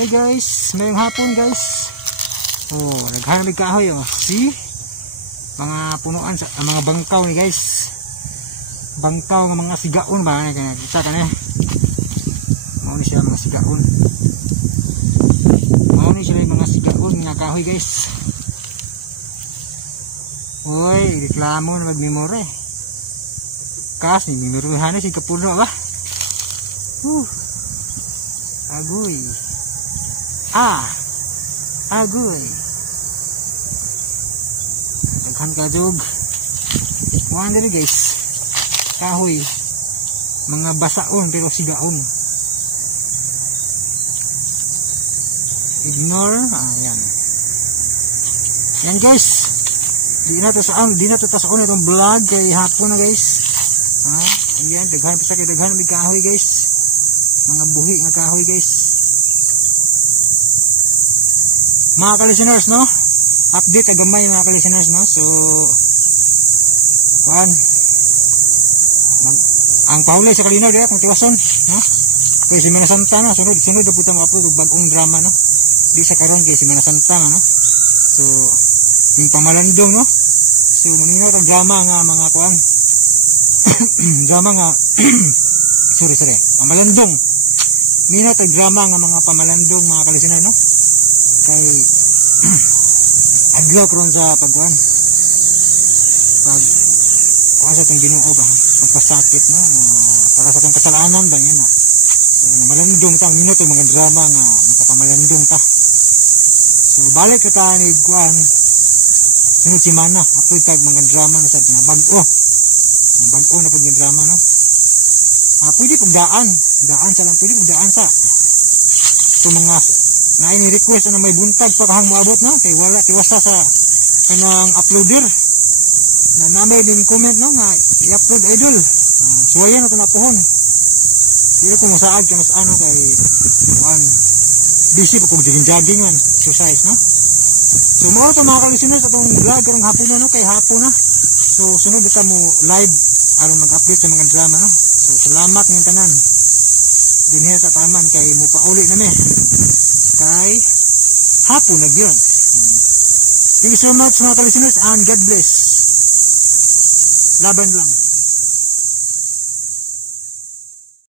Hi guys, mayong hapon guys. Oh, naghanap kahoy oh. See? Mga punuan sa mga bangkaw ni guys. Bangkaw ng mga sigaon ba kaya kita kan eh. Mao ni sila mga sigaon. Mao ni sila mga sigaon nga kahoy guys. Oy, reklamo na magmemore. Kas ni memoryhan si kapuno ba? Agoy. Agoy. Naghan ka jog. Kuan diri guys. Kahoy. Mga basaon pero sigaon. Ignore. Yan. Yan guys. Di na to tasaon itong vlog kay hapon na guys. Yan, daghan pa sa kay daghan may kahoy guys. Mga buhi nga kahoy guys. Mga ka-listeners no, update agamay mga ka-listeners no. So kuan ang paulay sa kalinaw dira kung tiwason no. Kay Semana Santa no, sunod na puta mo-upload og bag-ong drama no. Di sa karon kay Semana Santa no. So yung pamalandong no. So maminaw ang drama nga mga kuan drama nga sorry pamalandong minat ang drama nga mga pamalandong mga ka-listeners no. Kay adlaw karon sa pagkuan pag sa itong Ginoo ba magpasakit na para sa itong kasalanan ba yan so, malandong ta minut ang mga drama nga nakapamalandong ta so balik ka ta ni kuan sunod semana upload tag mga drama nga sa mga bag-o na pag yung drama no pwede pag daan sa lang pwede pag daan sa so mga na ini request na may buntag pa kahang moabot no kay wala tiwasa sa kanang uploader na namay din comment no nga i-upload idol suwayan na ito na pohon hindi ko masaad ka mas ano kay one busy pa kung jogging man exercise no so mga ito mga ka-listeners itong vlog karong hapon na no kay hapon na so sunod ito mo live aron mag-update sa mga drama no so salamat ng tanan dinhe sa taman kay mupauli na me kay hapon na yun. Thank you so much mga ka-listeners and God bless. Laban lang.